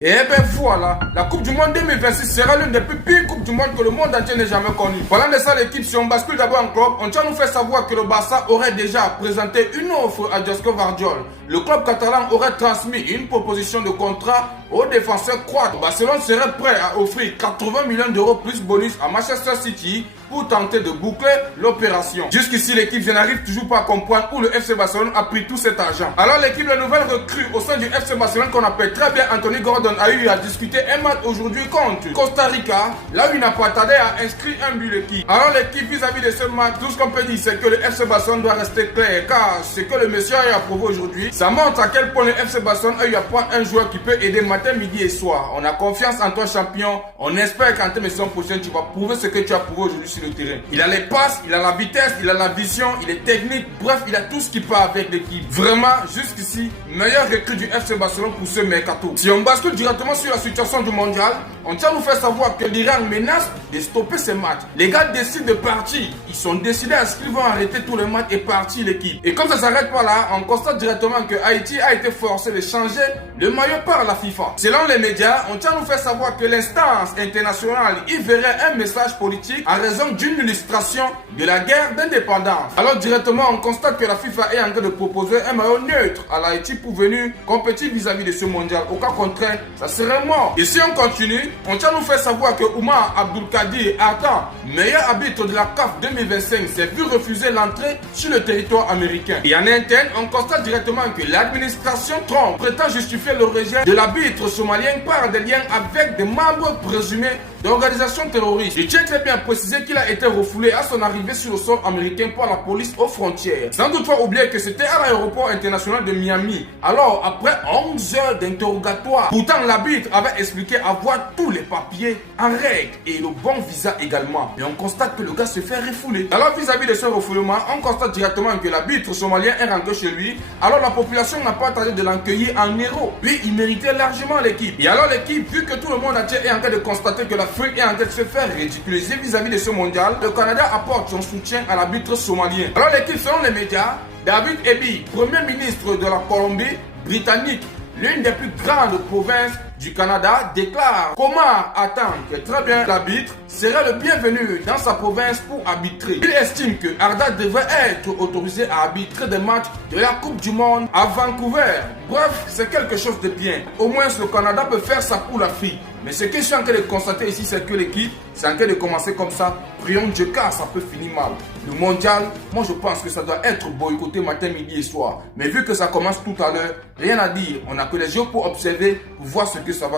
Et ben voilà, la Coupe du Monde 2026 sera l'une des plus pires Coupes du Monde que le monde entier n'ait jamais connue. Parlant de ça, l'équipe, si on bascule d'abord en club, on tient à nous faire savoir que le Barça aurait déjà présenté une offre à Josko Vardiol. Le club catalan aurait transmis une proposition de contrat au défenseur croate. Barcelone serait prêt à offrir 80 millions d'euros plus bonus à Manchester City pour tenter de boucler l'opération. Jusqu'ici, l'équipe, je n'arrive toujours pas à comprendre où le FC Barcelone a pris tout cet argent. Alors l'équipe, la nouvelle recrue au sein du FC Barcelone qu'on appelle très bien Anthony Gordon a eu à discuter un match aujourd'hui contre Costa Rica. Là où il n'a pas tardé à inscrire un but l'équipe. Alors l'équipe vis-à-vis de ce match, tout ce qu'on peut dire c'est que le FC Barcelone doit rester clair, car ce que le monsieur a approuvé aujourd'hui, ça montre à quel point le FC Barcelone a eu à prendre un joueur qui peut aider matin, midi et soir. On a confiance en toi champion, on espère qu'en ta mission prochaine tu vas prouver ce que tu as prouvé aujourd'hui sur le terrain. Il a les passes, il a la vitesse, il a la vision, il est technique, bref il a tout ce qui peut avec l'équipe. Vraiment jusqu'ici, meilleur recrue du FC Barcelone pour ce mercato. Si on bascule directement sur la situation du mondial, on tient à nous faire savoir que l'Iran menace de stopper ces matchs. Les gars décident de partir. Ils sont décidés à ce qu'ils vont arrêter tous les matchs et partir l'équipe. Et comme ça ne s'arrête pas là, on constate directement que Haïti a été forcé de changer le maillot par la FIFA. Selon les médias, on tient à nous faire savoir que l'instance internationale y verrait un message politique à raison d'une illustration de la guerre d'indépendance. Alors directement, on constate que la FIFA est en train de proposer un maillot neutre à l'Haïti pour venir compétir vis-à-vis de ce mondial. Au cas contraire, ça serait mort. Et si on continue, on tient à nous faire savoir que Oumar Abdulkadir Artan, meilleur arbitre de la CAF 2025, s'est vu refuser l'entrée sur le territoire américain. Et en interne, on constate directement que l'administration Trump prétend justifier le rejet de l'arbitre somalien par des liens avec des membres présumés d'organisations terroristes. Je tiens très bien à préciser qu'il a été refoulé à son arrivée sur le sol américain par la police aux frontières. Sans doute pas oublier que c'était à l'aéroport international de Miami. Alors, après 11 heures d'interrogatoire, pourtant l'arbitre avait expliqué avoir tous les papiers en règle et le bon visa également. Et on constate que le gars se fait refouler. Alors, vis-à-vis de ce refoulement, on constate directement que l'arbitre somalien est rentré chez lui. Alors, la population n'a pas tardé de l'accueillir en héros. Lui, il méritait largement l'équipe. Et alors, l'équipe, vu que tout le monde entier est en train de constater que l'Afrique est en train de se faire ridiculiser vis-à-vis de ce mondial, le Canada apporte son soutien à l'arbitre somalien. Alors, l'équipe, selon les médias, David Eby, premier ministre de la Colombie-Britannique, l'une des plus grandes provinces du Canada, déclare qu'Omar Artan, qui est très bien l'arbitre, serait le bienvenu dans sa province pour arbitrer. Il estime que Arda devrait être autorisé à arbitrer des matchs de la Coupe du Monde à Vancouver. Bref, c'est quelque chose de bien. Au moins, le Canada peut faire ça pour l'Afrique. Mais ce que je suis en train de constater ici, c'est que l'équipe, c'est en train de commencer comme ça. Prions Dieu car ça peut finir mal. Le mondial, moi je pense que ça doit être boycotté matin, midi et soir. Mais vu que ça commence tout à l'heure, rien à dire. On n'a que les yeux pour observer, pour voir ce que ça va.